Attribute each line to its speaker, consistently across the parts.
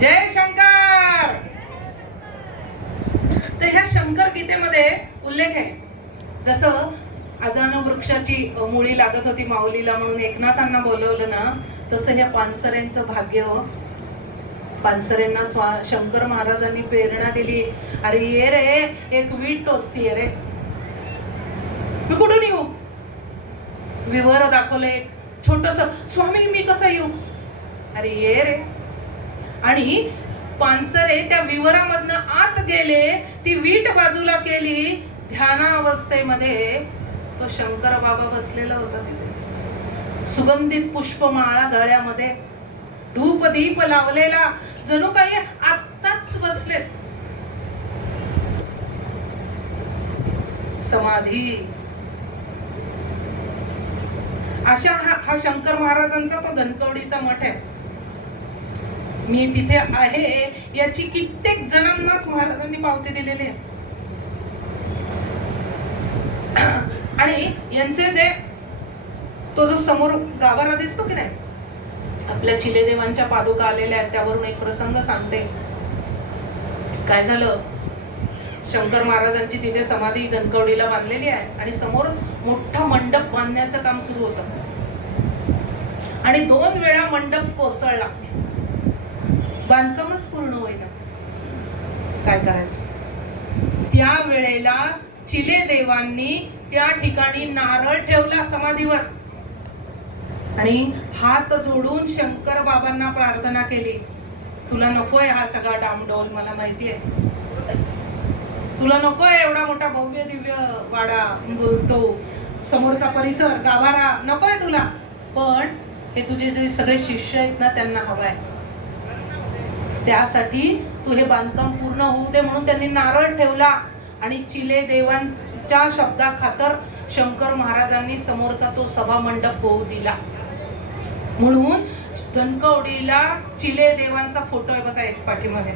Speaker 1: जय शंकर! तर ह्या शंकर गीतेमध्ये उल्लेख आहे. जसं अजान वृक्षाची मुळी लागत होती माऊलीला म्हणून एकनाथांना बोलवलं ना तसं ह्या पानसऱ्यांचं भाग्य हो. पानसरेंना स्वा शंकर महाराजांनी प्रेरणा दिली. अरे ये रे एक वीट टोचतीये रे. मी कुठून येऊ? विवर दाखवलं एक छोटस स्वामी मी कसं येऊ? अरे ये रे. आणि पानसरे त्या विवरामधनं आत गेले ती वीट बाजूला केली ध्यानावस्थेमध्ये तो शंकर बाबा बसलेला होता तिथे. सुगंधित पुष्पमाळा गळ्यामध्ये धूप दीप लावलेला जणू काही आत्ताच बसले समाधी. अशा हा हा शंकर महाराजांचा तो धनकवडीचा मठ आहे. मी तिथे आहे याची कित्येक जणांनाच महाराजांनी पावती दिलेली आहे. आणि यांचे जे तो जो समोर गाभारा दिसतो की नाही आपल्या चिलेदेवांच्या पादुका आलेल्या आहेत त्यावरून एक प्रसंग सांगते. काय झालं? शंकर महाराजांची तिथे समाधी धनकवडीला बांधलेली आहे आणि समोर मोठा मंडप बांधण्याचं काम सुरू होतं. आणि दोन वेळा मंडप कोसळला. बांधकामच पूर्ण होईना. काय करायचं? त्या वेळेला चिले देवांनी त्या ठिकाणी नारळ ठेवला समाधीवर. आणि हात जोडून शंकर बाबांना प्रार्थना केली. तुला नकोय हा सगळा डामडोल मला माहिती आहे तुला नकोय एवढा मोठा भव्य दिव्य वाडा तो समोरचा परिसर गावारा नकोय तुला. पण हे तुझे जे सगळे शिष्य आहेत ना त्यांना हवाय. त्यासाठी तू हे बांधकाम पूर्ण होऊ दे म्हणून त्यांनी नारळ ठेवला. आणि चिले देवांच्या शब्दा खातर शंकर महाराजांनी समोरचा तो सभा मंडप होऊ दिला. म्हणून धनकवडीला चिले देवांचा फोटो आहे बघा एक पाठीमागे.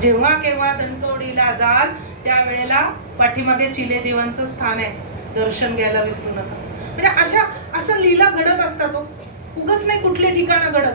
Speaker 1: जेव्हा केव्हा धनकवडीला जाल त्यावेळेला पाठीमागे चिले देवांचं स्थान आहे. दर्शन घ्यायला विसरू नका. म्हणजे अशा असं लीला घडत असतात हो. उगच उगाच नाही कुठले ठिकाणं घडत.